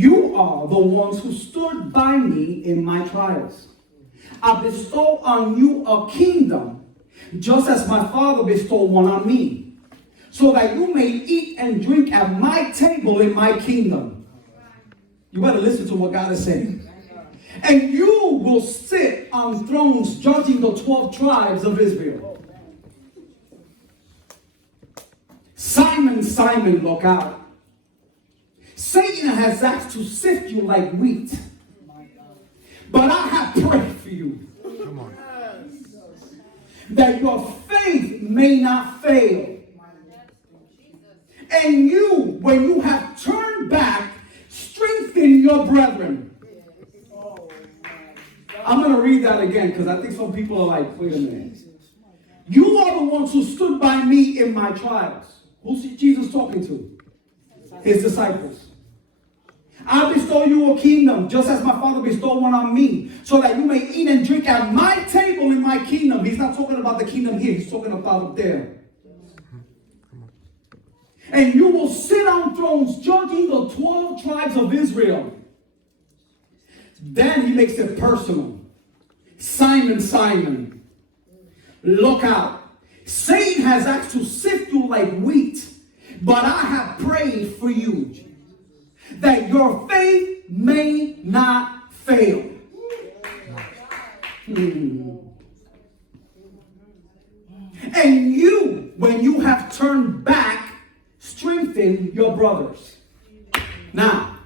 You are the ones who stood by me in my trials. I bestow on you a kingdom, just as my Father bestowed one on me, so that you may eat and drink at my table in my kingdom. You better listen to what God is saying. And you will sit on thrones judging the 12 tribes of Israel. Simon, Simon, look out. Satan has asked to sift you like wheat, but I have prayed for you. Come on. That your faith may not fail. And you, when you have turned back, strengthen your brethren. I'm going to read that again because I think some people are like, wait a minute. You are the ones who stood by me in my trials. Who's Jesus talking to? His disciples. I bestow you a kingdom, just as my Father bestowed one on me, so that you may eat and drink at my table in my kingdom. He's not talking about the kingdom here. He's talking about up there. And you will sit on thrones judging the 12 tribes of Israel. Then he makes it personal. Simon, Simon, look out. Satan has asked to sift you like wheat, but I have prayed for you, that your faith may not fail. And you, when you have turned back, strengthen your brothers. Now,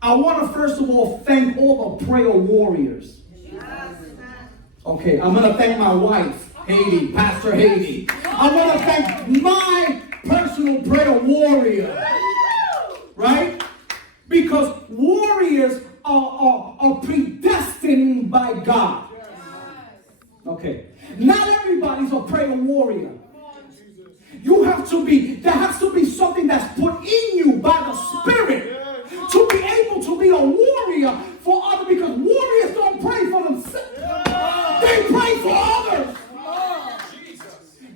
I want to first of all thank all the prayer warriors. Okay, I'm going to thank my wife, Haiti, Pastor Haiti. I want to thank my personal prayer warrior. Right? Because warriors are predestined by God. Okay. Not everybody's a prayer warrior. You have to be, there has to be something that's put in you by the Spirit to be able to be a warrior for others, because warriors don't pray for themselves. They pray for others.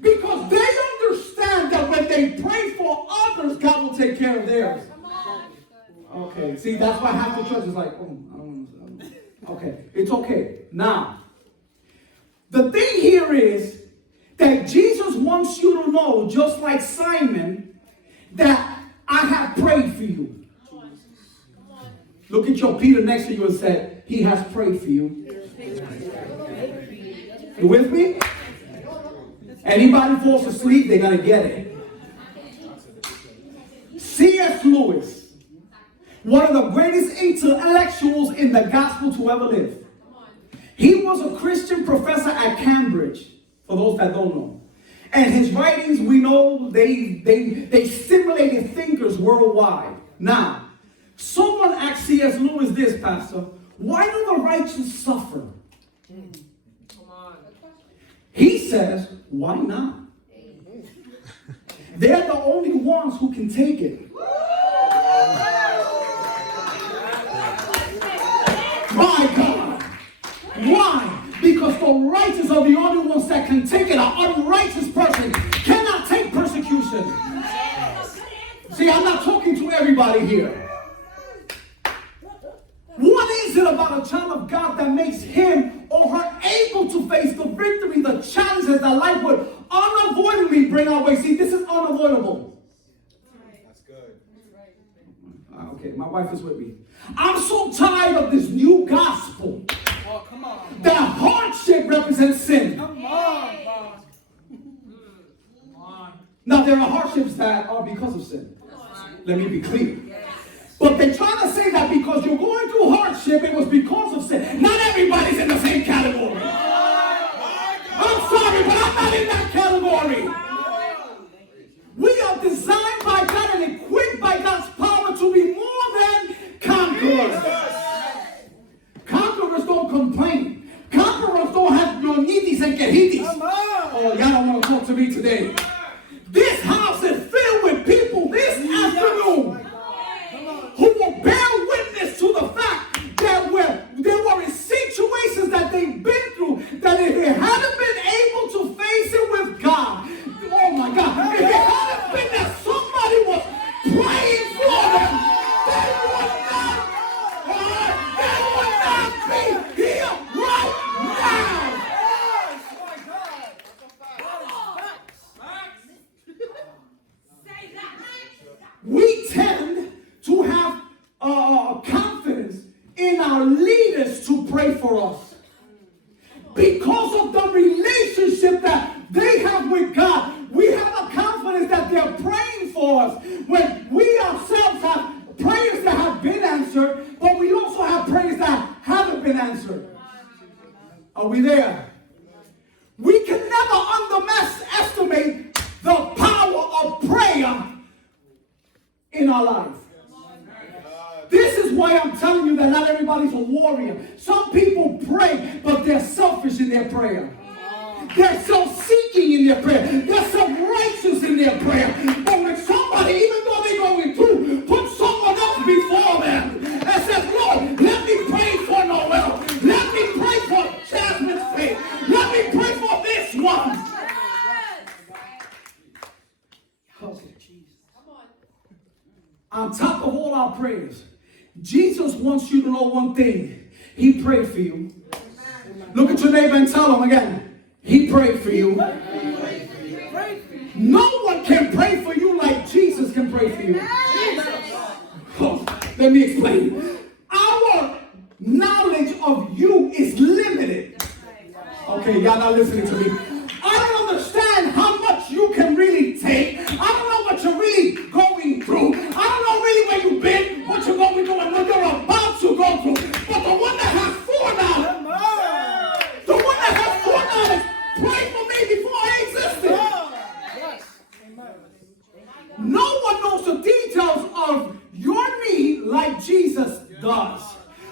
Because they understand that when they pray for others, God will take care of theirs. Okay, see, that's why half the church is like, oh, I don't want to. Okay, it's okay. Now, the thing here is that Jesus wants you to know, just like Simon, that I have prayed for you. Look at your Peter next to you and say, he has prayed for you. You with me? Anybody falls asleep, they're going to get it. C.S. Lewis, one of the greatest intellectuals in the gospel to ever live. He was a Christian professor at Cambridge, for those that don't know. And his writings, we know, they stimulated thinkers worldwide. Now, someone asked C.S. Lewis this, Pastor, why do the righteous suffer? He says, why not? They're the only ones who can take it. My God. Why? Because the righteous are the only ones that can take it. An unrighteous person cannot take persecution. See, I'm not talking to everybody here. What is it about a child of God that makes him or her able to face the victory, the challenges that life would unavoidably bring our way? See, this is unavoidable. That's good. Okay, my wife is with me. I'm so tired of this new gospel. Oh, come on. That hardship represents sin. Come on, boss. Now, there are hardships that are because of sin. Let me be clear. But they're trying to say that because you're going through hardship, it was because of sin. Not everybody's in the same category. I'm sorry, but I'm not in that category. We are designed by God and equipped by God's power to be more than conquerors. Conquerors don't complain. Conquerors don't have ñoñitis and quejitis. Oh, y'all don't want to talk to me today. This house is filled with people this afternoon who will bear witness to the fact that they were in situations that they've been through, that if they hadn't been able to face it with God, oh my God, if it hadn't been that somebody was praying for them, they would be here right now. We tend to have confidence in our leaders to pray for us because of the relationship that they have with God. We have a confidence that they're praying for us when we ourselves have prayers that have been answered, but we also have prayers that haven't been answered. Are we there? We can never underestimate the power of prayer in our life. This is why I'm telling you that not everybody's a warrior. Some people pray, but they're selfish in their prayer. They're self-seeking in their prayer. They're self-righteous in their prayer. But when somebody, even though they're going through, put someone else before them and says, Lord, let me pray for Noel. Let me pray for Jasmine's faith. Let me pray for this one. On top of all our prayers, Jesus wants you to know one thing. He prayed for you. Look at your neighbor and tell him again. He prayed for you. No one can pray for you like Jesus can pray for you. Oh, let me explain. Our knowledge of you is limited. Okay, y'all not listening to me. I don't understand how much you can really take. I don't know what you're really going through. I don't know really where you've been, what you're going through, and what you're about to go through. But the one that has foreknowledge, the one that has foreknowledge, prayed for me before I existed. No one knows the details of your need like Jesus does.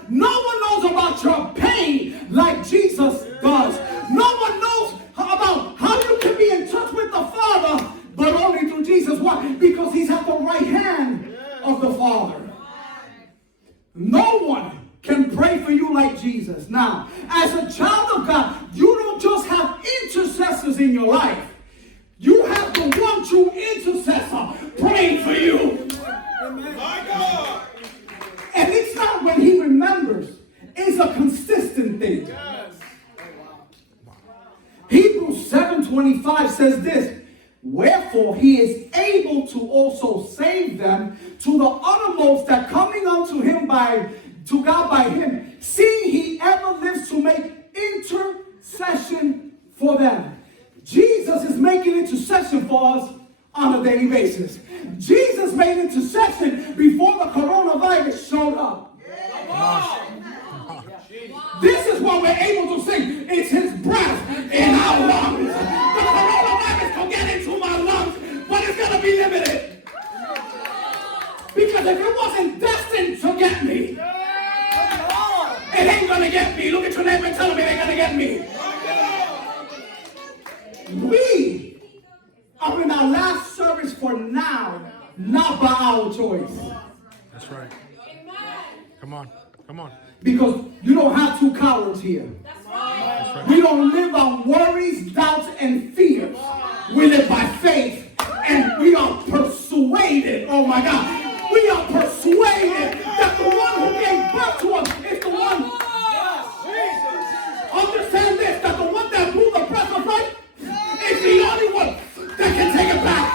No one knows about your pain like Jesus does. No one knows about how you can be in touch with the Father, but only through Jesus. Why? Because he's at the right hand of the Father. No one can pray for you like Jesus. Now, as a child of God, you don't just have intercessors in your life. You have the one true intercessor praying for you. My God. And it's not when he remembers. It's a consistent thing. Hebrews 7:25 says this. Wherefore he is able to also save them to the uttermost, that coming unto him to God by him, seeing he ever lives to make intercession for them. Jesus is making intercession for us on a daily basis. Jesus made intercession before the coronavirus showed up. This is why we're able to sing. It's his breath in our lungs. The coronavirus can get into my lungs, but it's going to be limited. Because if it wasn't destined to get me, it ain't going to get me. Look at your neighbor and tell them it ain't going to get me. We are in our last service for now, not by our choice. That's right. Come on. Come on. Because you don't have two cowards here. That's right. We don't live on worries, doubts, and fears. We live by faith, and we are persuaded. Oh my God. We are persuaded that the one who gave birth to us is the one. Understand this, that the one that blew the breath of life is the only one that can take it back.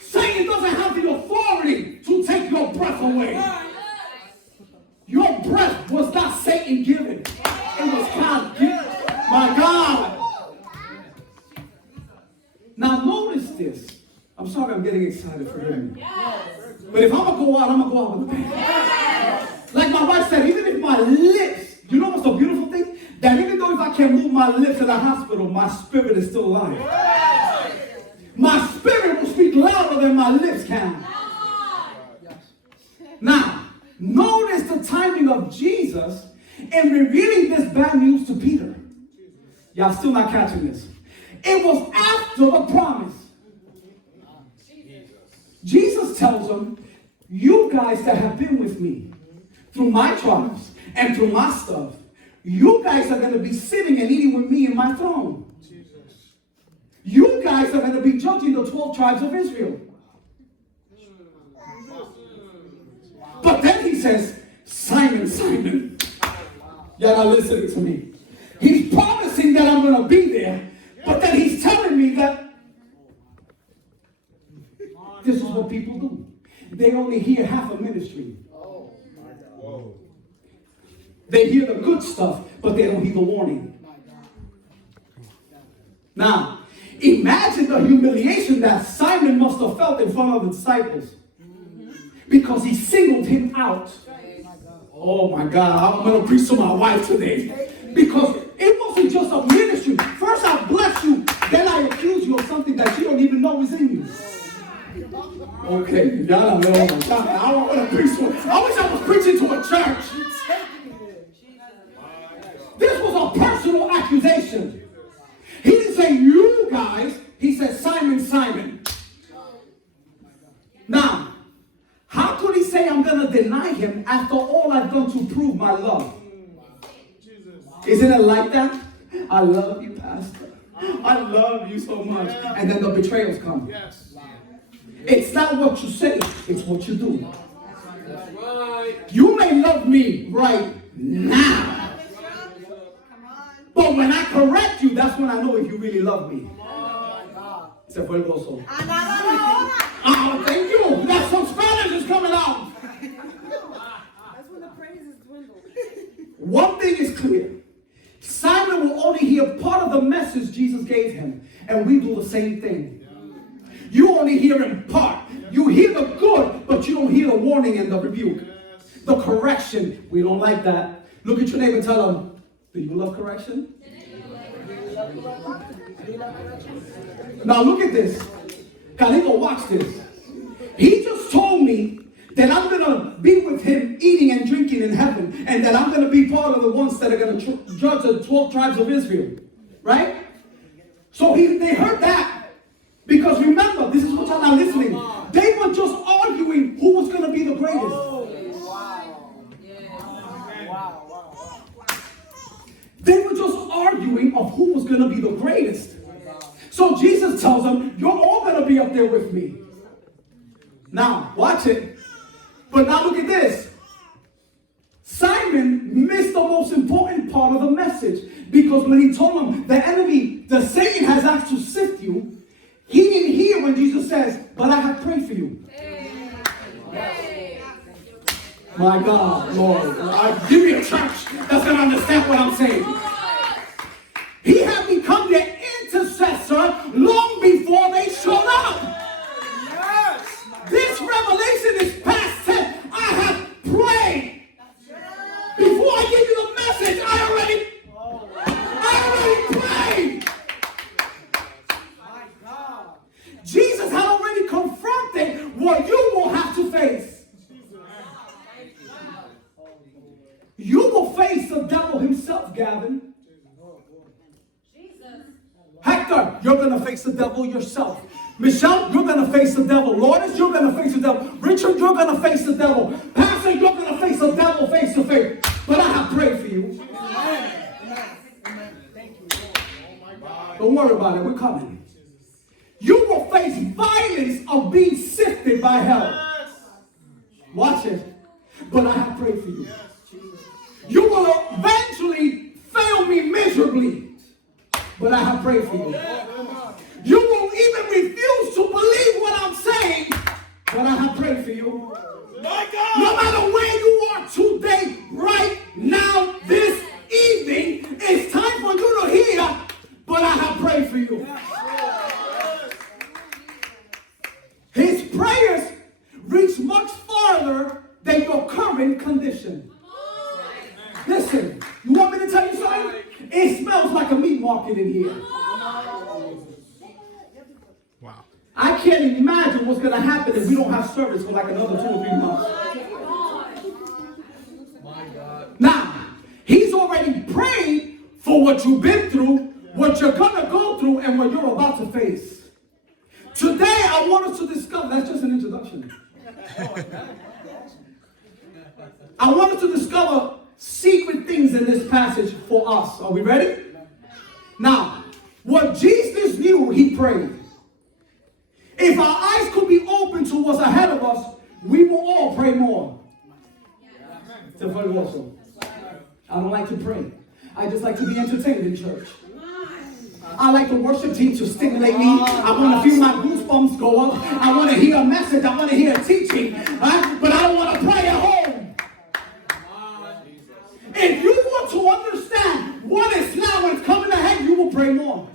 Satan doesn't have the authority to take your breath away. Your breath was not Satan given. It was God given. My God. Now notice this. I'm sorry I'm getting excited for him. But if I'm going to go out, I'm going to go out with a bang. Like my wife said, even if my lips, you know what's the beautiful thing? That even though if I can't move my lips in the hospital, my spirit is still alive. My spirit will speak louder than my lips can. Now, notice the timing of Jesus in revealing this bad news to Peter. Y'all still not catching this. It was after the promise. Jesus tells them, you guys that have been with me through my trials and through my stuff, you guys are going to be sitting and eating with me in my throne. You guys are going to be judging the 12 tribes of Israel. says, Simon, Simon. You're not listening to me. He's promising that I'm going to be there, but then he's telling me that this is what people do. They only hear half a ministry. They hear the good stuff, but they don't hear the warning. Now, imagine the humiliation that Simon must have felt in front of the disciples. Because he singled him out. Oh my God, I'm going to preach to my wife today. Because it wasn't just a ministry. First I bless you, then I accuse you of something that you don't even know is in you. Okay, y'all don't know. I don't want to preach to it. I wish I was preaching to a church. This was a personal accusation. He didn't say you guys. He said Simon, Simon. Now, how could he say I'm going to deny him after all I've done to prove my love? Isn't it like that? I love you, Pastor. I love you so much. And then the betrayals come. Yes. It's not what you say, it's what you do. You may love me right now, but when I correct you, that's when I know if you really love me. Se fue el gozo. Oh, thank you. That's some Spanish is coming out. That's when the praises dwindle. One thing is clear. Simon will only hear part of the message Jesus gave him, and we do the same thing. You only hear in part. You hear the good, but you don't hear the warning and the rebuke. The correction, we don't like that. Look at your neighbor and tell them, do you love correction? Now look at this. Carlito, watch this. He just told me that I'm going to be with him eating and drinking in heaven, and that I'm going to be part of the ones that are going to judge the 12 tribes of Israel. Right? So they heard that. Because remember, this is what y'all are listening. They were just arguing who was going to be the greatest. They were just arguing of who was going to be the greatest. So Jesus tells them, you're all going to be up there with me. Now, watch it. But now look at this. Simon missed the most important part of the message. Because when he told them, the enemy, the Satan has asked to sift you, he didn't hear when Jesus says, but I have prayed for you. My God, Lord. Give me a church that's going to understand what I'm saying. He had become their intercessor long before they showed up. Yes. This revelation is past tense. I have prayed. Before I give you the message, I already prayed. Jesus had already confronted what you will have to face. You will face the devil himself, Gavin. Hector, you're going to face the devil yourself. Michelle, you're going to face the devil. Lourdes, you're going to face the devil. Richard, you're going to face the devil. Pastor, you're going to face the devil face to face. But I have prayed for you. Don't worry about it. We're coming. You will face violence of being sifted by hell. Watch it. But I have prayed for you. You will eventually fail me miserably. But I have prayed for you. You will even refuse to believe what I'm saying. But I have prayed for you. No matter where you are today, right now, this evening, it's time for you to hear. But I have prayed for you. His prayers reach much farther than your current condition. Listen, you want me to tell you something? It smells like a meat market in here. Wow. I can't imagine what's going to happen if we don't have service for like another 2 or 3 months. Now, he's already prayed for what you've been through, what you're going to go through, and what you're about to face. Today, I want us to discover, that's just an introduction. I want us to discover secret things in this passage for us. Are we ready? Now, what Jesus knew, he prayed. If our eyes could be open to what's ahead of us, we will all pray more. It's very awesome. I don't like to pray. I just like to be entertained in church. I like the worship team to stimulate me. I want to feel my goosebumps go up. I want to hear a message. I want to hear a teaching. Right? But I don't want to pray at home. If you want to understand what is now and coming ahead, you will pray more.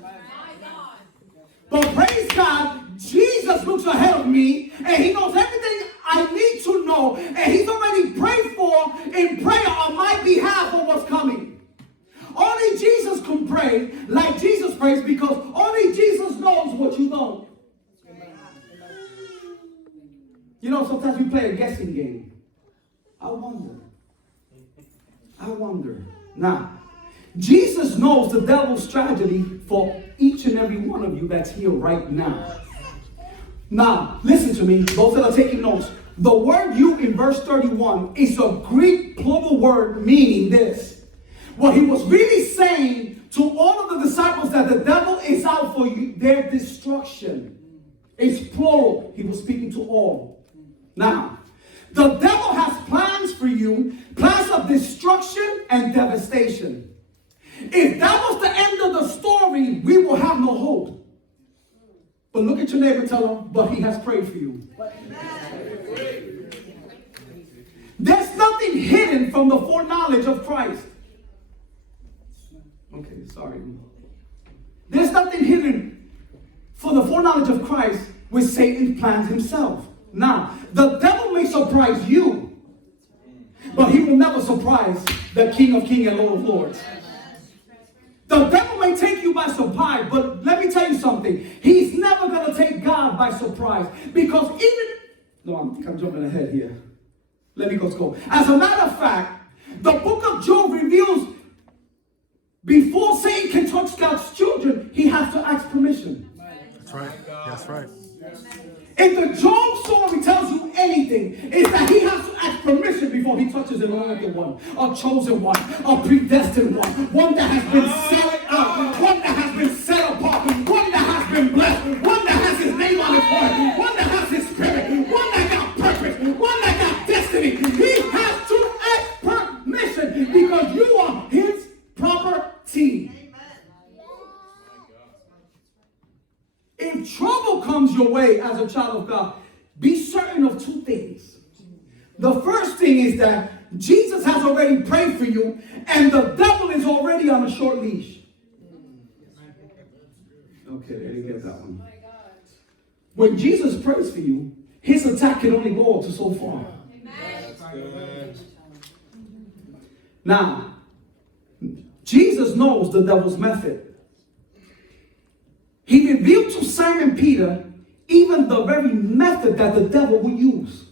But praise God, Jesus looks ahead of me and he knows everything I need to know. And he's already prayed for in prayer on my behalf for what's coming. Only Jesus can pray like Jesus prays because only Jesus knows what you don't. You know, sometimes we play a guessing game. I wonder. Now, Jesus knows the devil's strategy for each and every one of you that's here right now. Now, listen to me, those that are taking notes. The word "you" in verse 31 is a Greek plural word meaning this. What he was really saying to all of the disciples that the devil is out for you, their destruction. It's plural. He was speaking to all. Now, the devil has plans for you, plans of destruction and devastation. If that was the end of the story, we will have no hope. But look at your neighbor and tell him, but he has prayed for you. There's nothing hidden from the foreknowledge of Christ. Okay, sorry. There's nothing hidden for the foreknowledge of Christ with Satan plans himself. Now, the devil may surprise you, but he will never surprise the King of Kings and Lord of Lords. The devil may take you by surprise, but let me tell you something. He's never going to take God by surprise. Because I'm jumping ahead here. Let me go. As a matter of fact, the book of Job reveals before Satan can touch God's children, he has to ask permission. That's right. That's right. If the Job story tells you anything, it's that he has to ask permission before he touches an anointed one, a chosen one, a predestined one that has been set up, one that has been set apart, one that has been blessed, one that has his name on his heart, one that has his spirit, one that got purpose, one that got destiny. He has to ask permission because you are his property. If trouble comes your way as a child of God, be certain of two things. The first thing is that Jesus has already prayed for you, and the devil is already on a short leash. Okay, I didn't get that one. When Jesus prays for you, his attack can only go to so far. Now, Jesus knows the devil's method. He revealed to Simon Peter even the very method that the devil will use.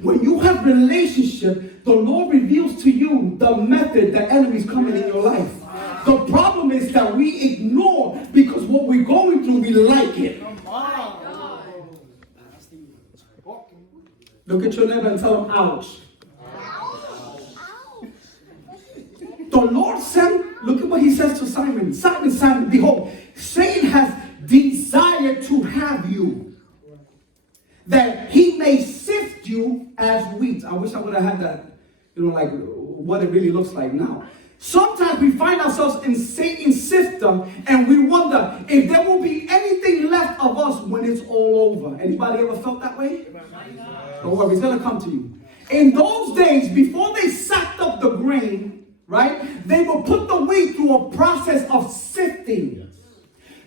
When you have relationship, the Lord reveals to you the method that enemies coming in your life. The problem is that we ignore because what we're going through, we like it. Look at your neighbor and tell him, ouch. The Lord said, look at what he says to Simon. Simon, Simon, behold, Satan has desired to have you, that he may sift you as wheat. I wish I would have had that, like what it really looks like now. Sometimes we find ourselves in Satan's sifter and we wonder if there will be anything left of us when it's all over. Anybody ever felt that way? Don't worry, it's going to come to you. In those days, before they sacked up the grain, right, they will put the wheat through a process of sifting.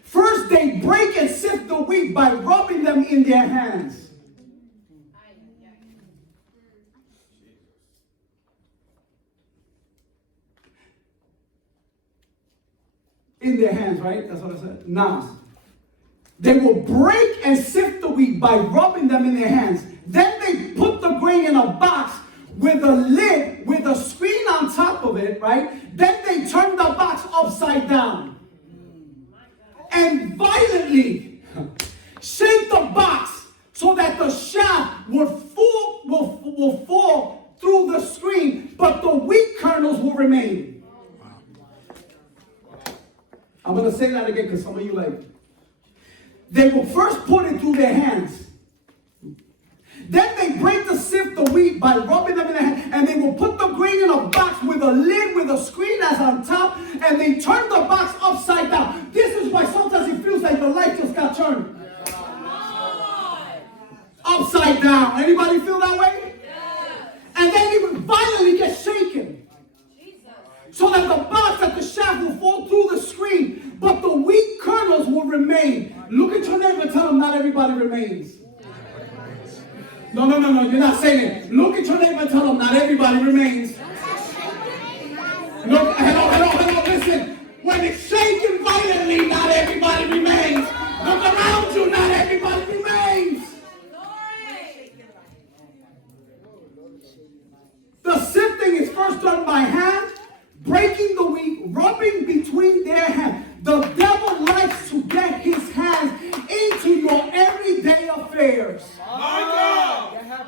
First, they break and sift the wheat by rubbing them in their hands. In their hands, right? That's what I said. Now, they will break and sift the wheat by rubbing them in their hands. Then they put the grain in a box with a lid, with a screen on top of it, right? Then they turn the box upside down. And violently shake the box so that the shaft will fall through the screen, but the wheat kernels will remain. I'm going to say that again because some of you like. They will first put it through their hands. Then they break the sift the wheat by rubbing them in their hand, and they will put the in a box with a lid, with a screen that's on top, and they turn the box upside down. This is why sometimes it feels like your life just got turned upside down. Anybody feel that way? And then it violently gets shaken. So that the box at the shaft will fall through the screen, but the weak kernels will remain. Look at your neighbor and tell them not everybody remains. No, you're not saying it. Look at your neighbor and tell them not everybody remains. Look, hello, listen. When it's shaking violently, not everybody remains. Look around you, not everybody remains. The sifting is first done by hand, breaking the wheat, rubbing between their hands. The devil likes to get his hands into your everyday affairs.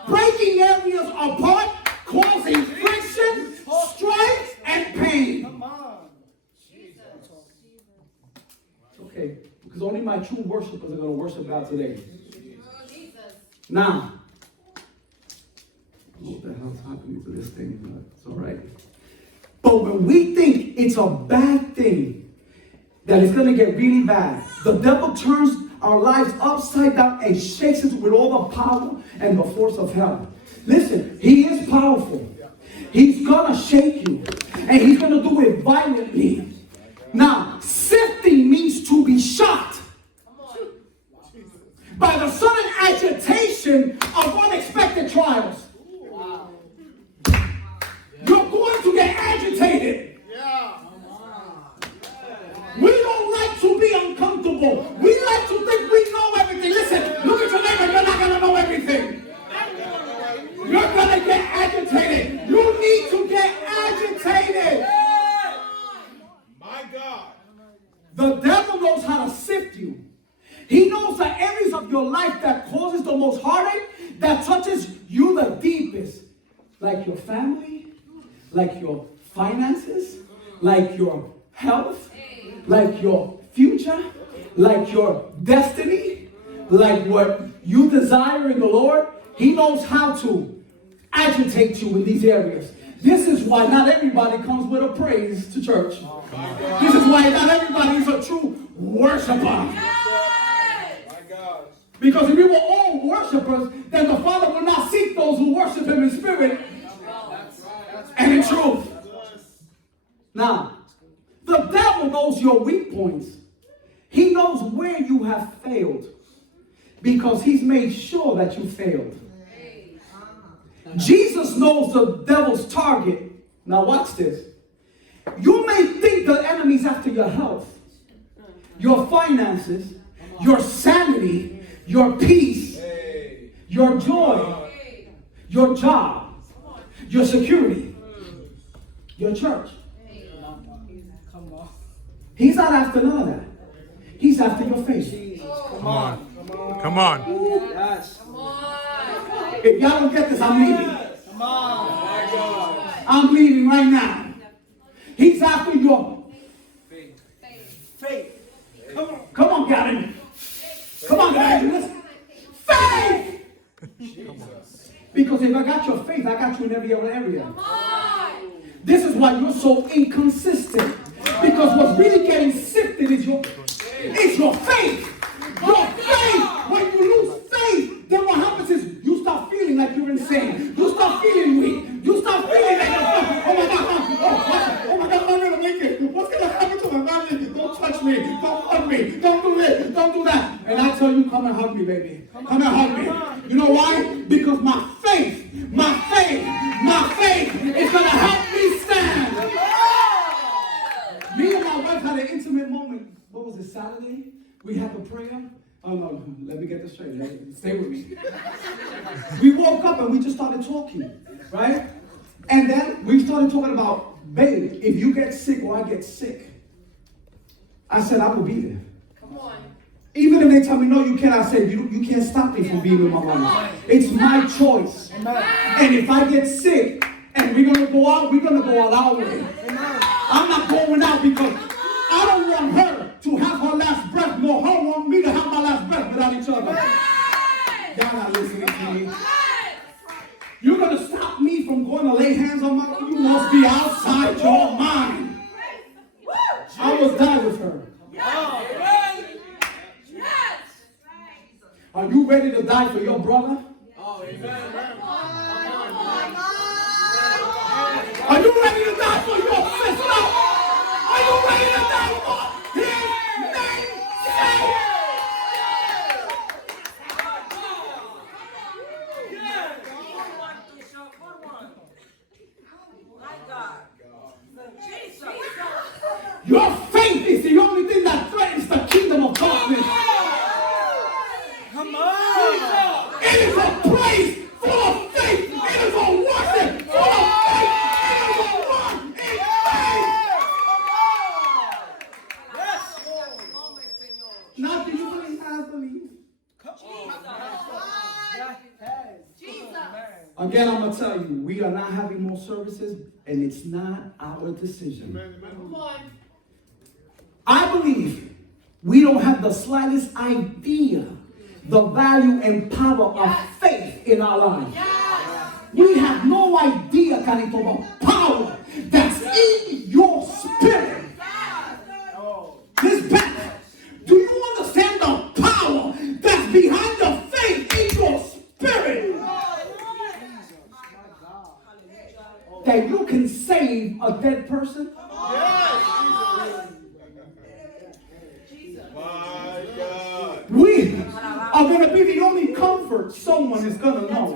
Breaking areas apart, causing friction, strife, and pain. Okay, because only my true worshipers are going to worship God today. Now, what the hell's happening to this thing? But it's all right. But when we think it's a bad thing, that it's going to get really bad, the devil turns our lives upside down and shakes it with all the power and the force of hell. Listen, he is powerful. He's going to shake you. And he's going to do it violently. Now, sifting means to be shocked by the sudden agitation of unexpected trials. You're going to get agitated. We don't like to be uncomfortable. We like to think we know everything. Listen, look at your neighbor. You're not going to know everything. You're going to get agitated. You need to get agitated. My God. The devil knows how to sift you. He knows the areas of your life that causes the most heartache, that touches you the deepest. Like your family, like your finances, like your health, like your future, like your destiny, like what you desire in the Lord. He knows how to agitate you in these areas. This is why not everybody comes with a praise to church. This is why not everybody is a true worshiper. Because if we were all worshipers, then the Father will not seek those who worship Him in spirit and in truth. Now, the devil knows your weak points. He knows where you have failed because he's made sure that you failed. Jesus knows the devil's target. Now watch this. You may think the enemy's after your health, your finances, your sanity, your peace, your joy, your job, your security, your church. He's not after none of that. He's after your faith. Come on. Come on. If y'all don't get this, I'm leaving. I'm leaving right now. He's after your faith. Come on, Gavin. Come on, guys. Listen. Faith! Because if I got your faith, I got you in every other area. This is why you're so inconsistent. Because what's really getting sifted is your faith. Your faith. When you lose faith, then what happens is you start feeling like you're insane. You start feeling weak. You start feeling like oh my God, I'm not gonna make it. What's gonna happen to my family? Don't touch me. Don't hug me. Don't do this. Don't do that. And I tell you, come and hug me, baby. Come and hug me. You know why? Because my faith is gonna help me stand. Me and my wife had an intimate moment. What was it, Saturday? We had the prayer. Oh no, let me get this straight. Stay with me. We woke up and we just started talking, right? And then we started talking about, babe, if you get sick or I get sick, I said I will be there. Come on. Even if they tell me, no, you can't, I said, you can't stop me from being with my mom. It's my choice. And if I get sick and we're going to go out, we're going to go out our way. I'm not going out because I don't want her to have her last breath, nor her want me to have my last breath without each other. Y'all not listening to me. You're going to stop me from going to lay hands on my, you must be outside your mind. I will die with her. Are you ready to die for your brother? Are you ready to die for your sister? Are you ready to die for his namesake? Your faith is the only thing that threatens the kingdom of darkness. Come on. It is a place full of faith. It is a worship full of faith. It is a one in faith. Yes. Now, do you believe I believe? Again, I'm going to tell you, we are not having more services, and it's not our decision. Come on. I believe we don't have the slightest idea the value and power of faith in our lives. We have no idea, Carito, the power that's in your spirit. This back. Do you understand the power that's behind the faith in your spirit? That you can save a dead person? My God. We are going to be the only comfort someone is going to know.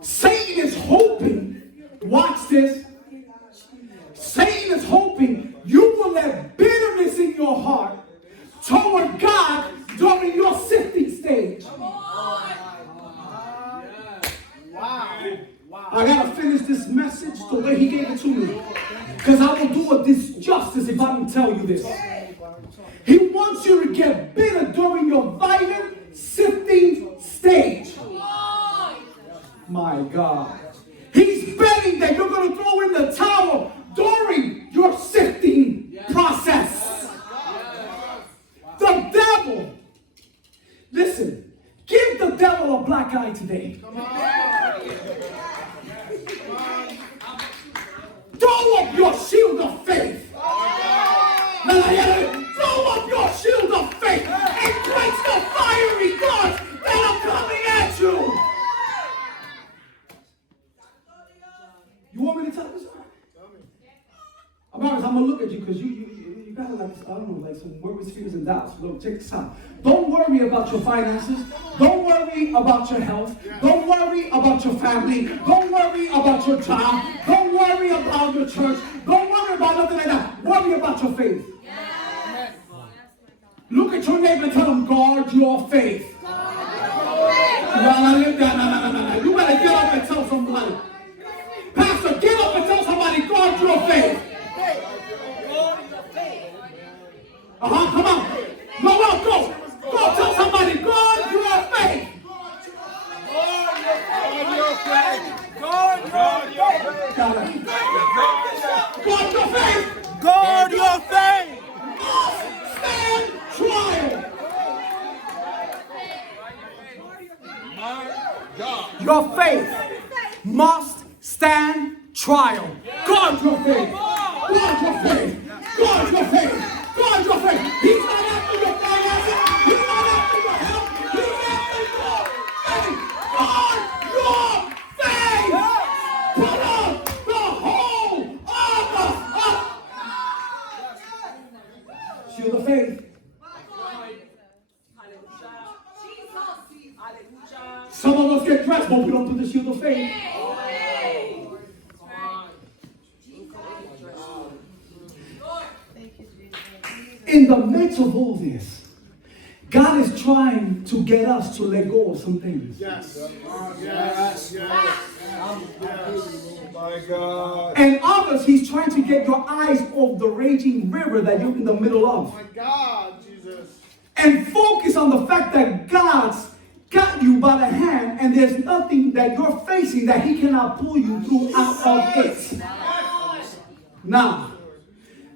Satan is hoping, watch this, Satan is hoping you will let bitterness in your heart toward God during your sifting stage. I got to finish this message the way he gave it to me. Because I will do a disjustice if I don't tell you this. He wants you to get bitter during your vital sifting stage. My God. He's betting that you're going to throw in the towel during your sifting process. The devil. Listen. Give the devil a black eye today. Throw up your shield of faith. Throw up your shield of faith and quench the fiery darts that are coming at you. You want me to tell this? I'm going to look at you because you got like, I don't know, like some worries, fears, and doubts. Look, check this out. Don't worry about your finances. Don't worry about your health. Don't worry about your family. Don't worry about your job. Don't worry about your church. Don't worry about nothing like that. Worry about your faith. Look at your neighbor and tell them, guard your faith. No. You better get up and tell somebody. Pastor, get up and tell somebody, guard your faith. Come on. Go. Go tell somebody, guard your faith. Guard your faith. Guard your faith. Guard your faith. Guard your faith. Must stand trial. My God. Your faith must stand trial. Guard your faith. Guard your faith. Guard your faith. Guard your faith. He's not after your finances. He's not after your health. He's after your faith. Guard your faith. Put on the whole armor up. Shield of faith. Some of us get dressed, but we don't do the shield of faith. In the midst of all this, God is trying to get us to let go of some things. Yes. My God. And others, he's trying to get your eyes off the raging river that you're in the middle of. My God, Jesus. And focus on the fact that God's got you by the hand and there's nothing that you're facing that he cannot pull you through out of it. Now,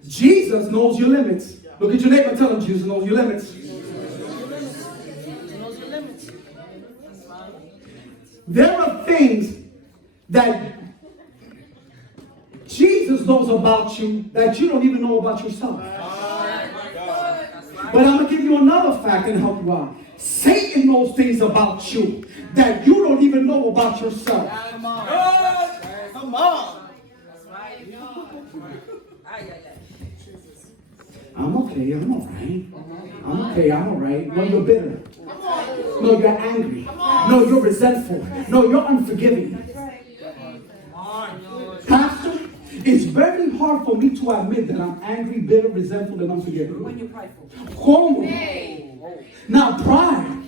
Jesus knows your limits. Look at your neighbor and tell him Jesus knows your limits. There are things that Jesus knows about you that you don't even know about yourself. But I'm going to give you another fact and help you out. Satan knows things about you that you don't even know about yourself. Come on. Come on. I'm okay, I'm all right. I'm okay, I'm all right. No, you're bitter. No, you're angry. No, you're resentful. No, you're unforgiving. Pastor, it's very hard for me to admit that I'm angry, bitter, resentful, and unforgiving. When you're prideful. Como? Now, pride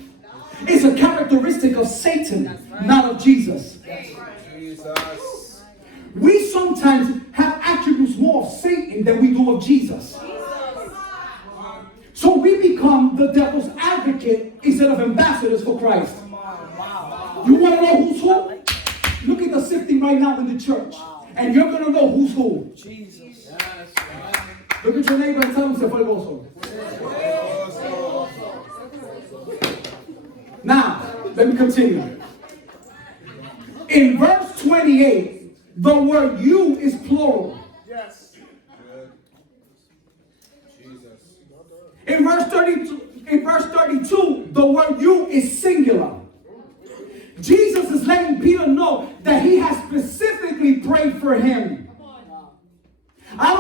is a characteristic of Satan, not of Jesus. Jesus. We sometimes have attributes more of Satan than we do of Jesus. So we become the devil's advocate instead of ambassadors for Christ. You want to know who's who? Look at the sifting right now in the church. And you're going to know who's who. Jesus. Look at your neighbor and tell him, se fue el gozo. Now, let me continue. In verse 28, the word you is plural. Yes. Jesus. In verse 32, the word you is singular. Jesus is letting Peter know that he has specifically prayed for him. I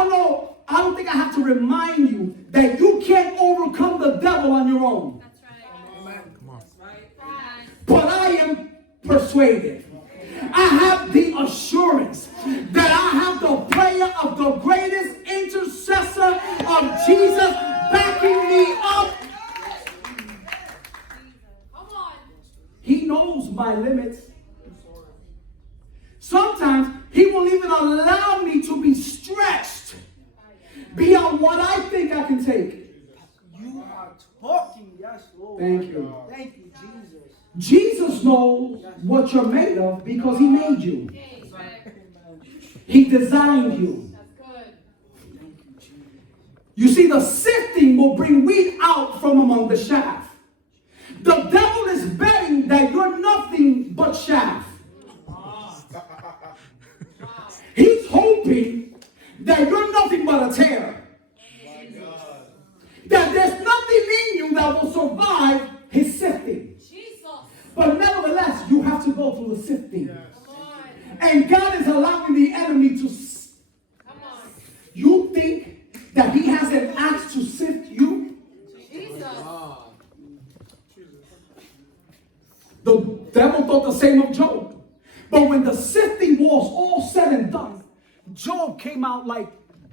don't think I have to remind you that you can't overcome the devil on your own. Come on. But I am persuaded. I have the assurance that I have the prayer of the greatest intercessor of Jesus backing me up. He knows my limits. Sometimes he won't even allow me to be stretched beyond what I think I can take. You are talking, yes, Lord. Thank you. Thank you, Jesus. Jesus knows what you're made of because he made you. He designed you. You see, the sifting will bring wheat out from among the chaff. The devil is betting that you're nothing but chaff. He's hoping that you're nothing but a tear. That there's nothing in you that will survive his sifting. But nevertheless, you have to go through the sifting. And God is allowing the enemy to. You think that he has an axe to sift you? The devil thought the same of Job. But when the sifting was all said and done, Job came out like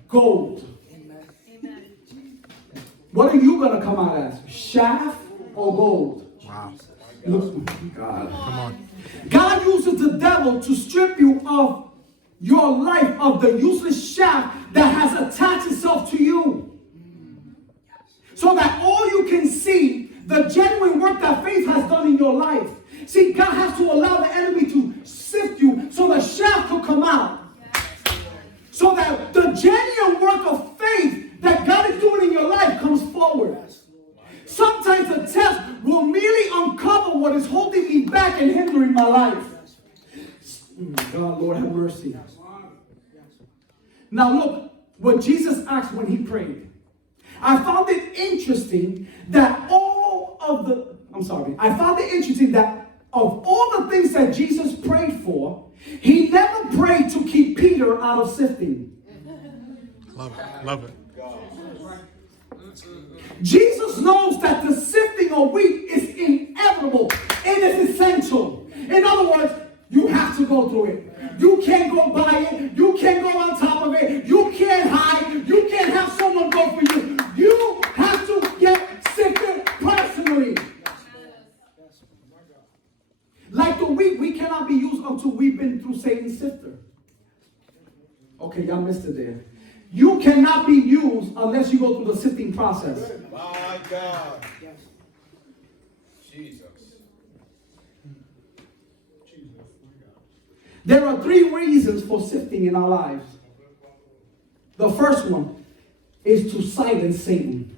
gold. Amen. What are you going to come out as? Chaff or gold? Wow. Look, God. Come on. God uses the devil to strip you of your life, of the useless chaff that has attached itself to you. So that all you can see, the genuine work that faith has done in your life. See, God has to allow the enemy to sift you so the shaft will come out. So that the genuine work of faith that God is doing in your life comes forward. Sometimes the test will merely uncover what is holding me back and hindering my life. God, Lord, have mercy. Now look, what Jesus asked when he prayed. I found it interesting that of all the things that Jesus prayed for, he never prayed to keep Peter out of sifting. Love it. Love it. Jesus knows that the sifting of wheat is inevitable. It is essential. In other words, you have to go through it. You can't go by it. You can't go on top of it. You can't hide. You can't have someone go for you. You have to get sifted personally. Like the wheat, we cannot be used until we've been through Satan's sifter. Okay, y'all missed it there. You cannot be used unless you go through the sifting process. My God. Jesus. There are 3 reasons for sifting in our lives. The first one is to silence Satan.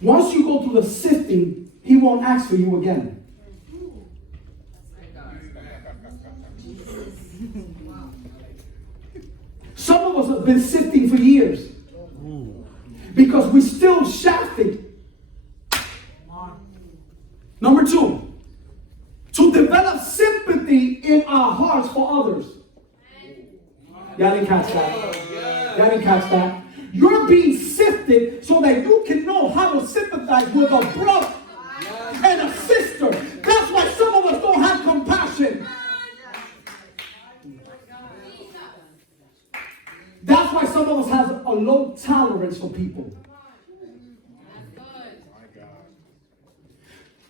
Once you go through the sifting, he won't ask for you again. of us have been sifting for years. Because we still shafted. Number 2, to develop sympathy in our hearts for others. Y'all didn't catch that. Y'all didn't catch that. You're being sifted so that you can know how to sympathize with a brother and a sister. That's why some of us don't have compassion. That's why some of us have a low tolerance for people.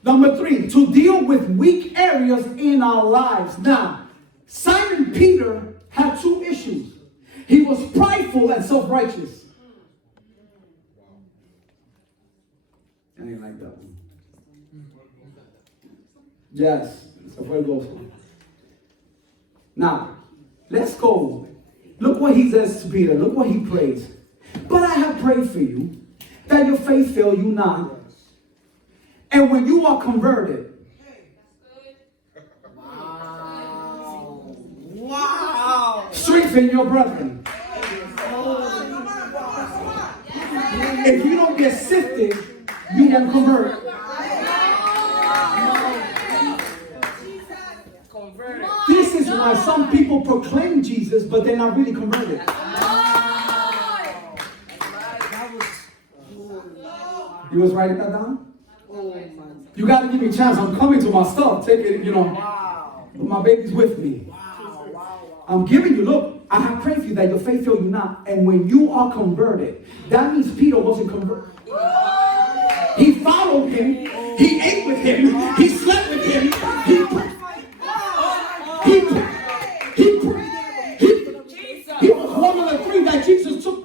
Number 3, to deal with weak areas in our lives. Now, Simon Peter had 2 issues. He was prideful and self-righteous. I didn't like that one. Yes, so where it goes. Now, let's go. Look what he says to Peter. Look what he prays. But I have prayed for you, that your faith fail you not. And when you are converted, Wow. strengthen your brethren. If you don't get sifted, you won't convert. This is why some people proclaim Jesus, but they're not really converted. You was writing that down? You got to give me a chance. I'm coming to my stuff. Take it, My baby's with me. I'm giving you, look, I have prayed for you that your faith fail you not. And when you are converted, that means Peter wasn't converted. He followed him. He ate with him. He slept with him. He was one of the 3 that Jesus took.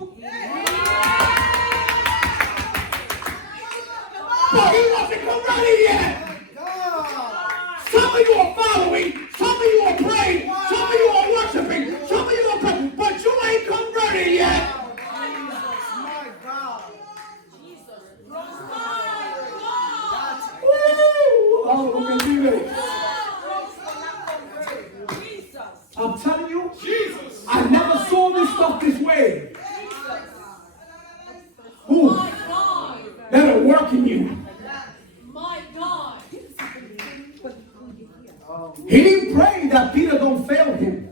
But he wasn't converted yet. Some of you are following. Some of you are praying. Some of you are worshiping. Some of you are praying. But you ain't converted yet. Oh, look at you. I'm telling you, I never saw this stuff this way. Ooh, that'll work in you. He didn't pray that Peter don't fail him.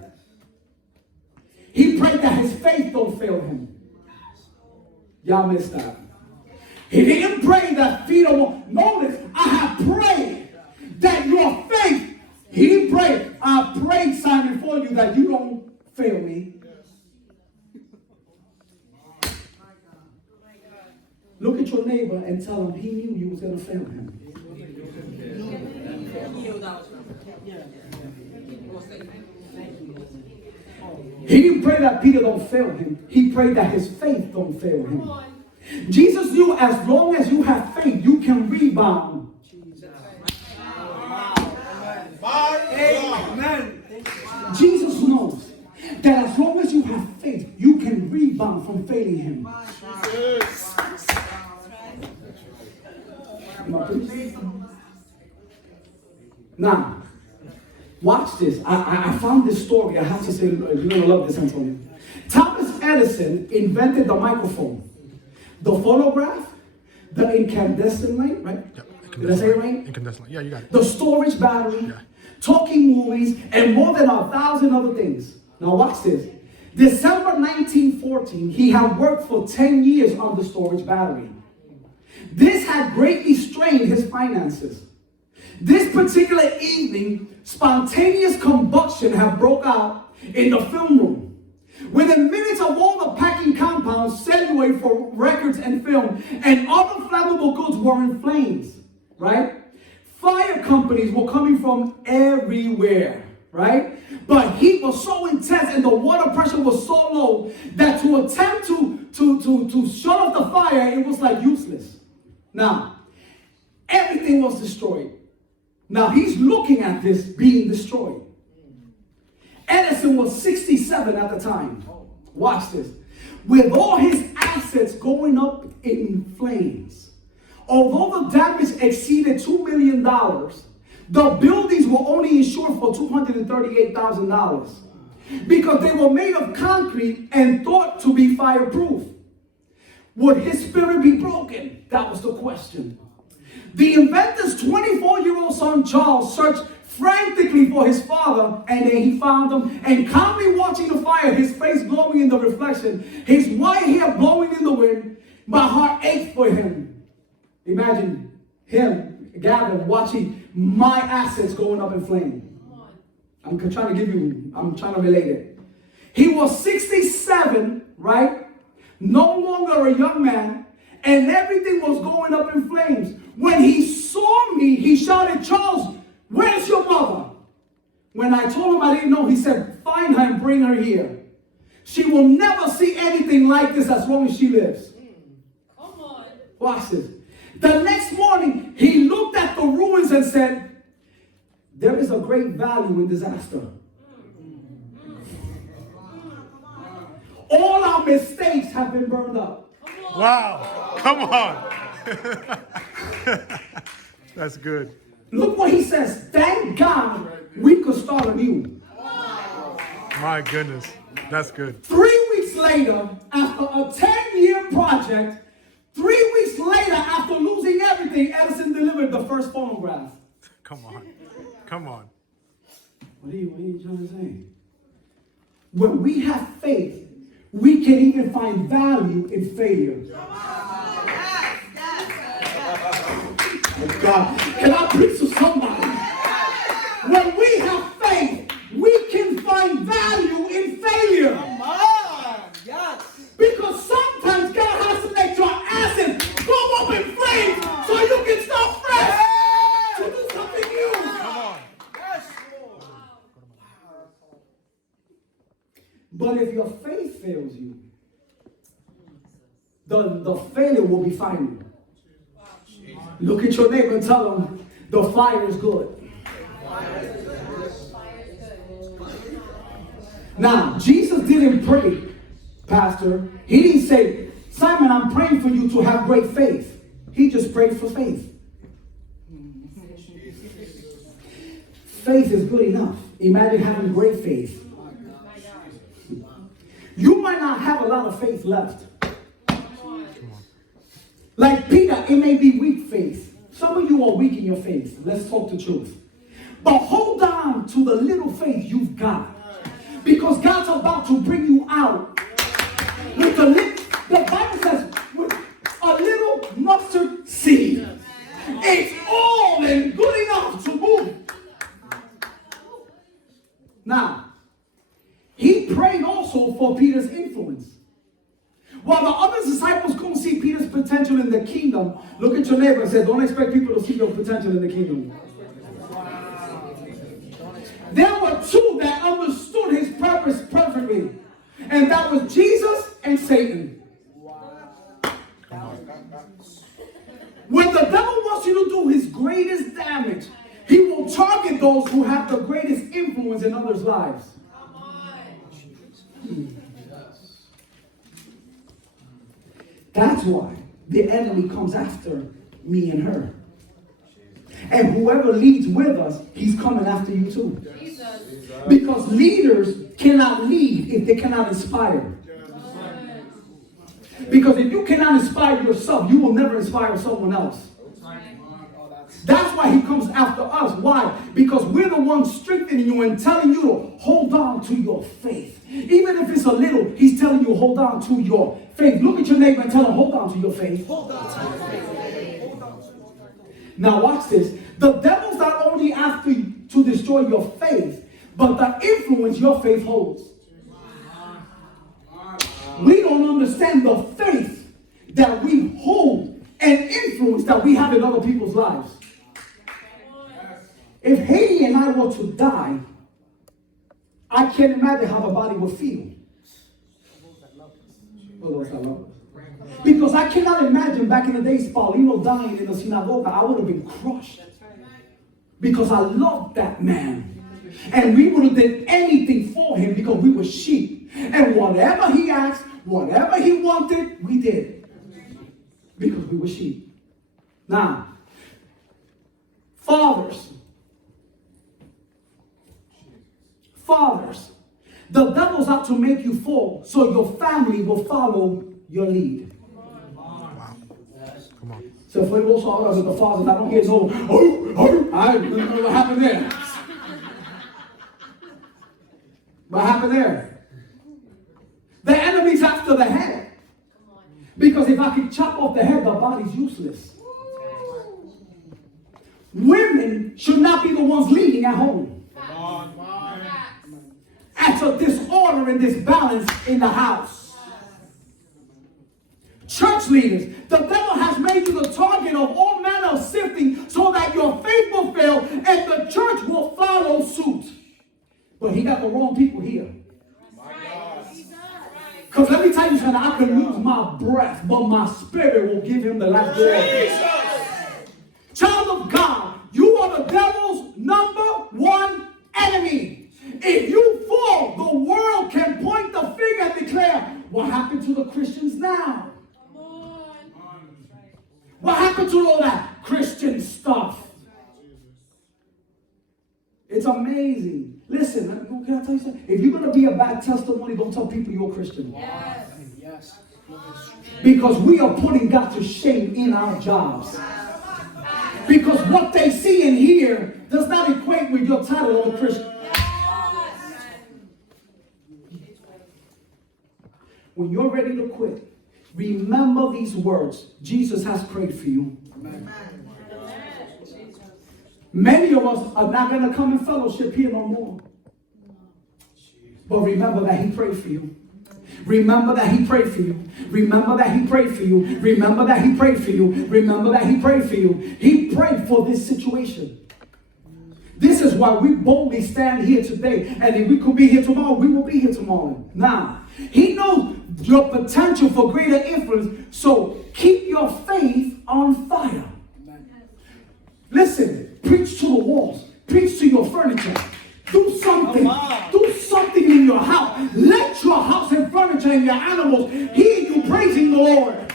He prayed that his faith don't fail him. Y'all missed that. He didn't pray that Peter won't. Notice, I have prayed that your faith. He didn't pray, I prayed, Simon, for you that you don't fail me. Look at your neighbor and tell him he knew you was going to fail him. He didn't pray that Peter don't fail him. He prayed that his faith don't fail him. Jesus knew as long as you have faith, you can rebound. Amen. Jesus knows that as long as you have faith, you can rebound from failing him. Now, watch this. I found this story. I have to say, you're going to love this, Antonio. Thomas Edison invented the microphone, the phonograph, the incandescent light, right? Yep. Did I say it right? Incandescent light. Yeah, you got it. The storage battery, Yeah. talking movies, and more than 1,000 other things. Now watch this. December 1914, he had worked for 10 years on the storage battery. This had greatly strained his finances. This particular evening, spontaneous combustion had broke out in the film room. Within minutes of all the packing compounds, celluloid for records and film, and other flammable goods were in flames, right? Fire companies were coming from everywhere, right? But heat was so intense and the water pressure was so low that to attempt to shut off the fire, it was like useless. Now, everything was destroyed. Now he's looking at this being destroyed. Edison was 67 at the time. Watch this. With all his assets going up in flames, although the damage exceeded $2 million, the buildings were only insured for $238,000. Because they were made of concrete and thought to be fireproof. Would his spirit be broken? That was the question. The inventor's 24-year-old son Charles searched frantically for his father, and then he found him, and calmly watching the fire, his face glowing in the reflection, his white hair blowing in the wind. My heart ached for him. Imagine him gathered watching my assets going up in flame. I'm trying to relate it. He was 67, right? No longer a young man, and everything was going up in flames. When he saw me, he shouted, "Charles, where's your mother?" When I told him I didn't know, he said, "Find her and bring her here. She will never see anything like this as long as she lives." Come on. Watch this. The next morning, he looked at the ruins and said, "There is a great value in disaster. All our mistakes have been burned up." Wow. Come on. That's good. Look what he says. Thank God we could start anew. My goodness. That's good. 3 weeks later, after a 10-year project, 3 weeks later, after losing everything, Edison delivered the first phonograph. Come on. Come on. What are you trying to say? When we have faith, we can even find value in failure. Oh God, can I preach to somebody? When we have faith, we can find value in failure. Come on. Yes. Because sometimes God has to make your assets go up in flames so you can start fresh to do something new. Come on. Yes, Lord. But if your faith fails you, the failure will be final. Look at your neighbor and tell them, the fire is good. Now, Jesus didn't pray, Pastor. He didn't say, "Simon, I'm praying for you to have great faith." He just prayed for faith. Faith is good enough. Imagine having great faith. You might not have a lot of faith left. Like Peter, it may be weak faith. Some of you are weak in your faith. Let's talk the truth. But hold on to the little faith you've got. Because God's about to bring you out. With the Bible says, with a little mustard seed. It's all and good enough to move. Now, he prayed also for Peter's influence. While the other disciples couldn't see Peter's potential in the kingdom, look at your neighbor and say, "Don't expect people to see your potential in the kingdom." There were two that understood his purpose perfectly, and that was Jesus and Satan. When the devil wants you to do his greatest damage, he will target those who have the greatest influence in others' lives. That's why the enemy comes after me and her. And whoever leads with us, he's coming after you too. Because leaders cannot lead if they cannot inspire. Because if you cannot inspire yourself, you will never inspire someone else. That's why he comes after us. Why? Because we're the ones strengthening you and telling you to hold on to your faith. Even if it's a little, he's telling you hold on to your faith. Look at your neighbor and tell him, hold on to your faith. Hold on to your faith. Hold on to your faith. Now watch this. The devil's not only after you to destroy your faith, but the influence your faith holds. We don't understand the faith that we hold and influence that we have in other people's lives. If Haiti and I were to die, I can't imagine how the body would feel. Because I cannot imagine back in the days, Paulino dying in the synagogue, I would have been crushed. Because I loved that man. And we would have done anything for him because we were sheep. And whatever he asked, whatever he wanted, we did. Because we were sheep. Now, fathers, The devil's out to make you fall, so your family will follow your lead. Wow. Come on. So if we also out with the fathers, I don't hear no, I don't know what happened there. What happened there? The enemy's after the head. Because if I can chop off the head, the body's useless. Women should not be the ones leading at home. That's a disorder and disbalance in the house. Church leaders, the devil has made you the target of all manner of sifting so that your faith will fail and the church will follow suit. But he got the wrong people here. Because let me tell you something, I can lose my breath, but my spirit will give him the last word. Child of God, you are the devil's number one enemy. If you fall, the world can point the finger and declare, what happened to the Christians now? What happened to all that Christian stuff? It's amazing. Listen, can I tell you something? If you're going to be a bad testimony, don't tell people you're a Christian. Yes. Because we are putting God to shame in our jobs. Because what they see and hear does not equate with your title of a Christian. When you're ready to quit, remember these words. Jesus has prayed for you. Amen. Many of us are not going to come in fellowship here no more. But remember that he prayed for you. Remember that he prayed for you. Remember that he prayed for you. Remember that he prayed for you. Remember that he prayed for you. He prayed for this situation. This is why we boldly stand here today. And if we could be here tomorrow, we will be here tomorrow. Now, he knows your potential for greater influence. So keep your faith on fire. Listen, preach to the walls. Preach to your furniture. Do something. Do something in your house. Let your house and furniture and your animals hear you praising the Lord.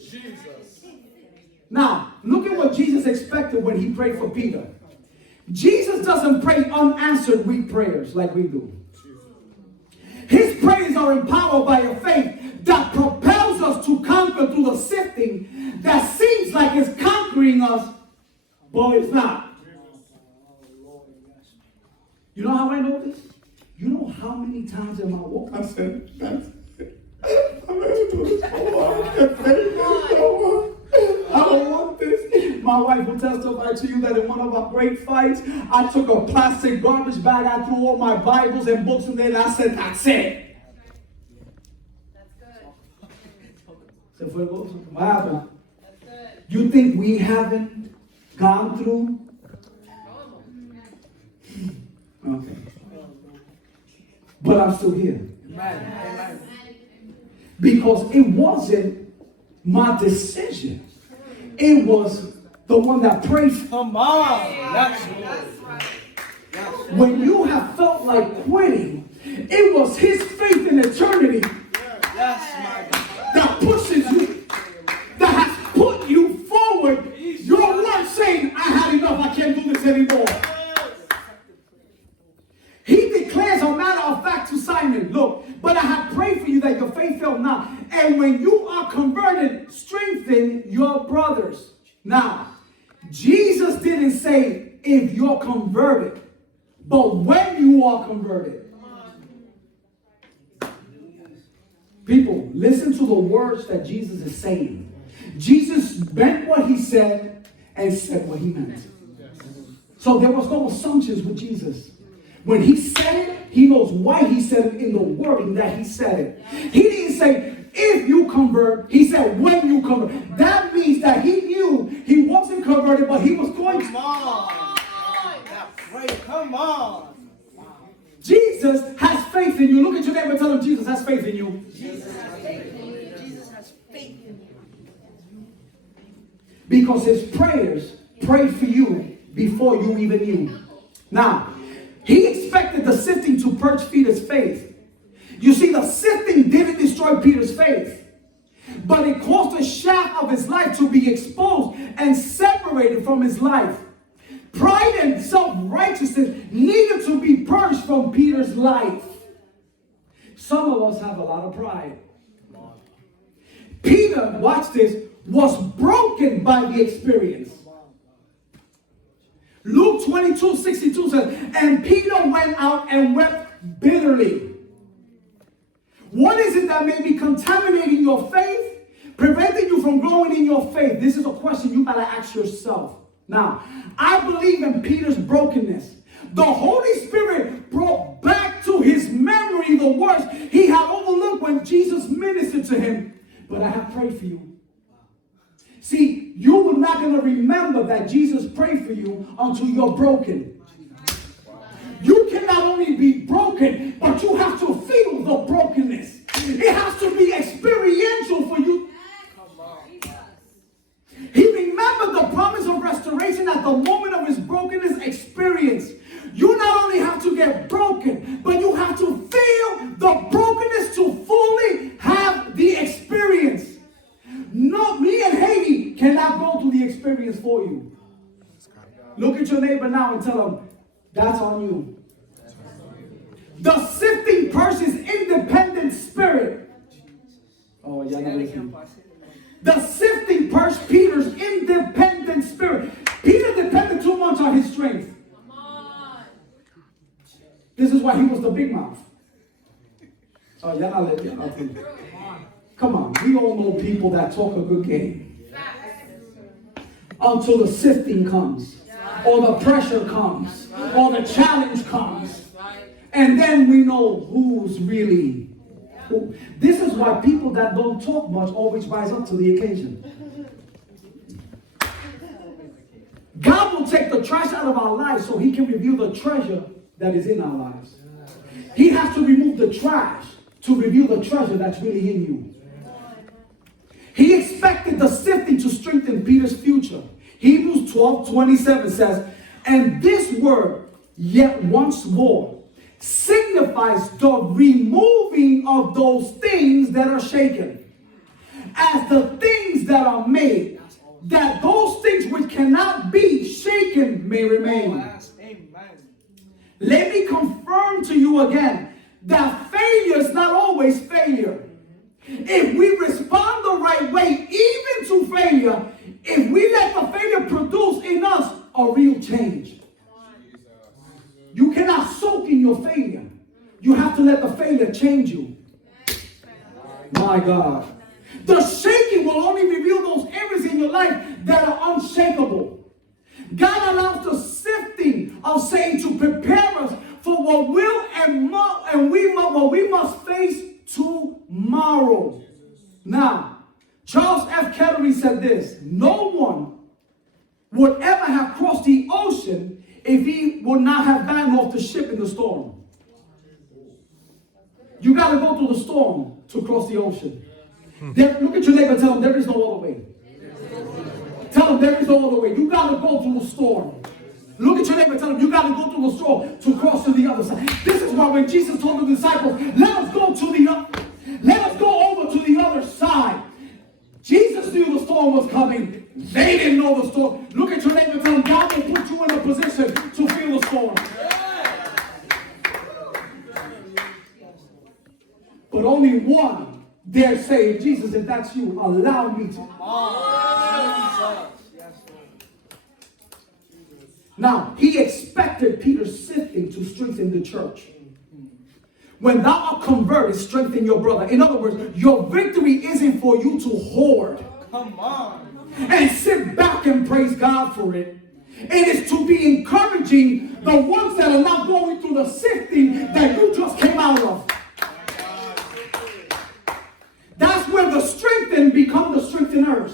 Jesus. Now, look at what Jesus expected when he prayed for Peter. Jesus doesn't pray unanswered weak prayers like we do. His prayers are empowered by a faith that propels us to conquer through the sifting that seems like it's conquering us, but it's not. You know how I know this? You know how many times in my walk I said, I don't want this. My wife will testify to you that in one of our great fights, I took a plastic garbage bag, I threw all my Bibles and books in there, and I said, that's it. So what happened? You think we haven't gone through? Okay. But I'm still here. Amen. Because it wasn't my decision. It was the one that prayed for. Come on. That's When you have felt like quitting, it was his faith in eternity that pushes you, that has put you forward. Your one saying, I had enough, I can't do this anymore. He declares a matter of fact to Simon, look, but I have prayed for you that your faith fail not. And when you are converted, strengthen your brothers. Now, Jesus didn't say if you're converted, but when you are converted. People, listen to the words that Jesus is saying. Jesus meant what he said and said what he meant. So there was no assumptions with Jesus. When he said it, he knows why he said it in the wording that he said it. He didn't say, if you convert, he said, when you convert. That means that he knew he wasn't converted, but he was going to. Come on. Come on. Jesus has faith in you. Look at your neighbor and tell him, Jesus has faith in you. Jesus has faith in you. Jesus has faith in you. Because his prayers prayed for you before you even knew. Now, he expected the sifting to purge Peter's faith. You see, the sifting didn't destroy Peter's faith, but it caused the shaft of his life to be exposed and separated from his life. Pride and self-righteousness needed to be purged from Peter's life. Some of us have a lot of pride. Peter, watch this, was broken by the experience. Luke 22:62 says, and Peter went out and wept bitterly. What is it that may be contaminating your faith, preventing you from growing in your faith? This is a question you gotta ask yourself. Now, I believe in Peter's brokenness. The Holy Spirit brought back to his memory the words he had overlooked when Jesus ministered to him. But I have prayed for you. See, you are not going to remember that Jesus prayed for you until you're broken. You cannot only be broken, but you have to feel the brokenness. It has to be experiential for you. He remembered the promise of restoration at the moment of his brokenness experience. You not only have to get broken, but you have to feel the brokenness to fully have the experience. No, me and Haiti cannot go through the experience for you. Look at your neighbor now and tell him, that's on you. The sifting person's independent spirit. Oh, yeah, not listening. The sifting person, Peter's independent spirit. Peter depended too much on his strength. This is why he was the big mouth. Oh, y'all not listening. Come on, we all know people that talk a good game. Until the sifting comes, or the pressure comes, or the challenge comes. And then we know who's really who. This is why people that don't talk much always rise up to the occasion. God will take the trash out of our lives so he can reveal the treasure that is in our lives. He has to remove the trash to reveal the treasure that's really in you. He expected the sifting to strengthen Peter's future. Hebrews 12:27 says, and this word, yet once more, signifies the removing of those things that are shaken, as the things that are made, that those things which cannot be shaken may remain. Let me confirm to you again that failure is not always failure. If we respond the right way, even to failure, if we let the failure produce in us a real change. You cannot soak in your failure. You have to let the failure change you. My God. The shaking will only reveal those areas in your life that are unshakable. God allows the sifting of Satan to prepare us for what we must face tomorrow. Now, Charles F. Kettery said this: no one would ever have crossed the ocean if he would not have gotten off the ship in the storm. You got to go through the storm to cross the ocean. Look at your neighbor and tell him there is no other way. Tell him there is no other way. You got to go through the storm. Look at your neighbor and tell him you got to go through the storm to cross to the other side. This is why when Jesus told the disciples, let us go over to the other side. Jesus knew the storm was coming. They didn't know the storm. Look at your neighbor and tell him God will put you in a position to feel the storm. But only one dare say, Jesus, if that's you, allow me to. Now, he expected Peter's sifting to strengthen the church. When thou art converted, strengthen your brother. In other words, your victory isn't for you to hoard. Come on. And sit back and praise God for it. It is to be encouraging the ones that are not going through the sifting that you just came out of. That's where the strengthened become the strengtheners.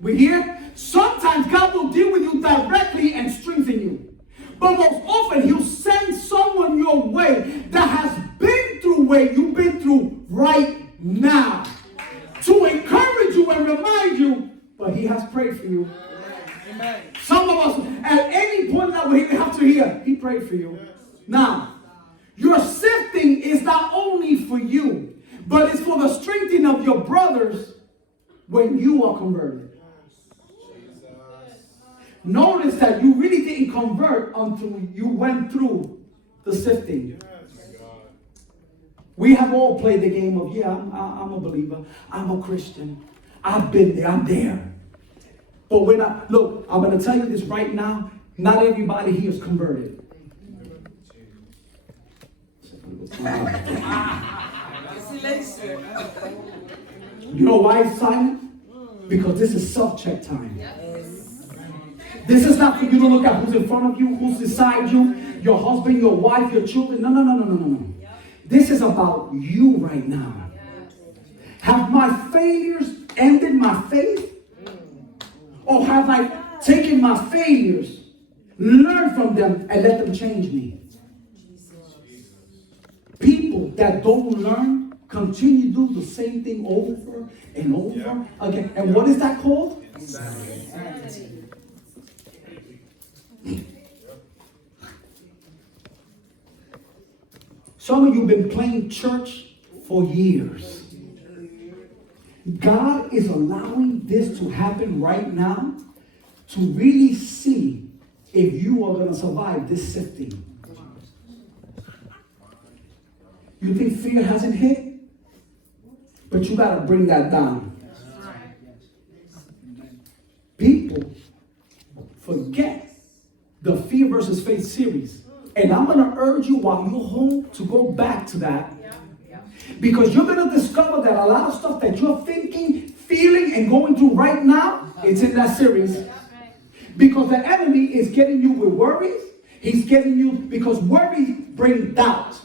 We hear? Sometimes God will deal with you directly and strengthen you. But most often he'll send someone your way that has been through what you've been through right now, to encourage you and remind you, but he has prayed for you. Amen. Some of us, at any point that we have to hear, he prayed for you. Now, your sifting is not only for you, but it's for the strengthening of your brothers when you are converted. Notice that you really didn't convert until you went through the sifting. We have all played the game of, yeah, I'm a believer. I'm a Christian. I've been there. I'm there. But we're not. Look, I'm going to tell you this right now. Not everybody here is converted. You know why it's silent? Because this is self-check time. This is not for you to look at who's in front of you, who's beside you, your husband, your wife, your children. No. This is about you right now. Have my failures ended my faith? Or have I taken my failures, learned from them, and let them change me? People that don't learn continue to do the same thing over and over again. And what is that called? Insanity. Some of you have been playing church for years. God is allowing this to happen right now to really see if you are going to survive this sifting. You think fear hasn't hit? But you got to bring that down. People forget the Fear versus Faith series. And I'm going to urge you while you're home to go back to that. Because you're going to discover that a lot of stuff that you're thinking, feeling, and going through right now, it's in that series. Because the enemy is getting you with worries. He's getting you, because worries bring doubt.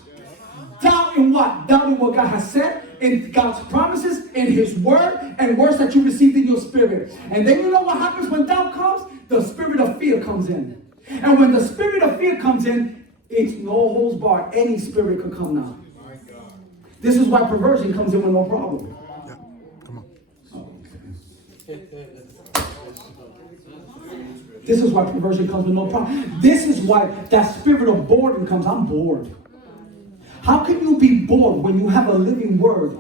Doubt in what? Doubt in what God has said, in God's promises, in His word, and words that you received in your spirit. And then you know what happens when doubt comes? The spirit of fear comes in. And when the spirit of fear comes in, it's no holds barred. Any spirit could come now. This is why perversion comes in with no problem. Yeah. Come on. This is why perversion comes with no problem. This is why that spirit of boredom comes. I'm bored. How can you be bored when you have a living word?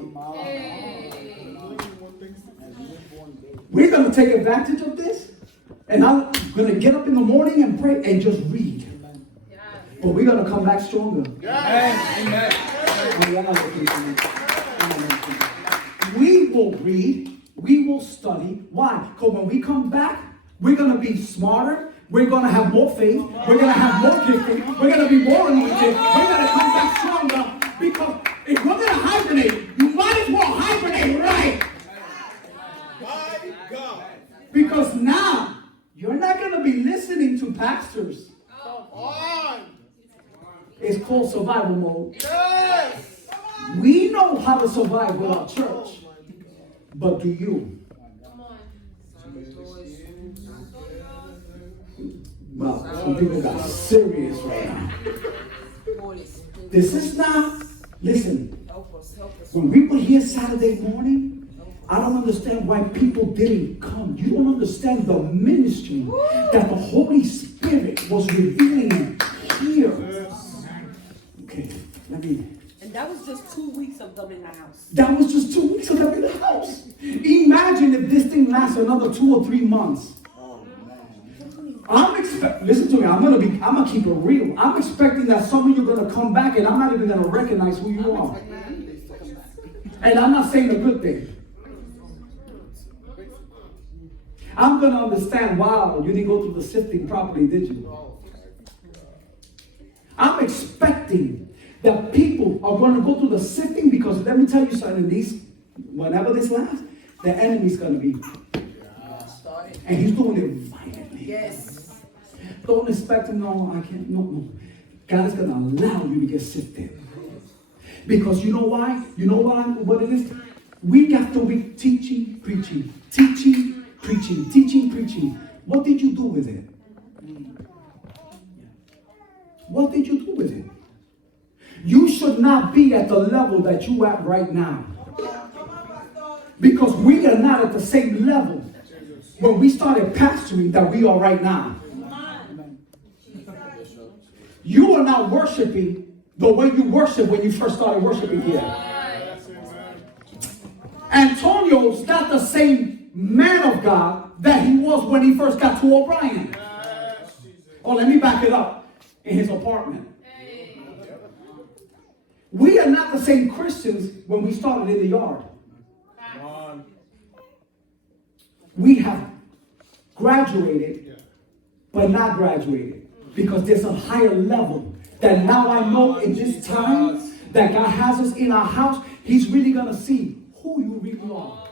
We're going to take advantage of this. And I'm going to get up in the morning and pray and just read. But we're going to come back stronger. Amen. We will read. We will study. Why? Because when we come back, we're going to be smarter. We're going to have more faith. We're going to have more gifting. We're going to be more anointed. We're going to come back stronger. Because if we're going to hibernate, you might as well hibernate right. My God. Because now, you're not going to be listening to pastors. It's called survival mode. Yes. We know how to survive without church. But do you? Well, some people got serious right now. This is not, listen, when we were here Saturday morning, I don't understand why people didn't come. You don't understand the ministry that the Holy Spirit was revealing here. Okay, let me. And that was just 2 weeks of them in the house. That was just 2 weeks of them in the house. Imagine if this thing lasts another 2 or 3 months. Listen to me, I'm gonna keep it real. I'm expecting that some of you are gonna come back and I'm not even gonna recognize who you are. And I'm not saying a good thing. I'm gonna understand, wow, you didn't go through the sifting properly, did you? I'm expecting that people are going to go through the sifting because let me tell you something, whenever this lasts, the enemy's going to be. And he's doing it violently. Yes. Don't expect him, no, I can't, no. God is going to allow you to get sifted. Because you know why? You know why? What it is? Week after week, teaching, preaching. Teaching, preaching. Teaching, preaching. What did you do with it? What did you do with it? You should not be at the level that you at right now. Because we are not at the same level when we started pastoring that we are right now. You are not worshiping the way you worship when you first started worshiping here. Antonio's not the same man of God that he was when he first got to O'Brien. Oh, let me back it up. In his apartment. We are not the same Christians when we started in the yard. Come on. We have graduated, but not graduated. Because there's a higher level that now I know in this time that God has us in our house, He's really going to see who you really are.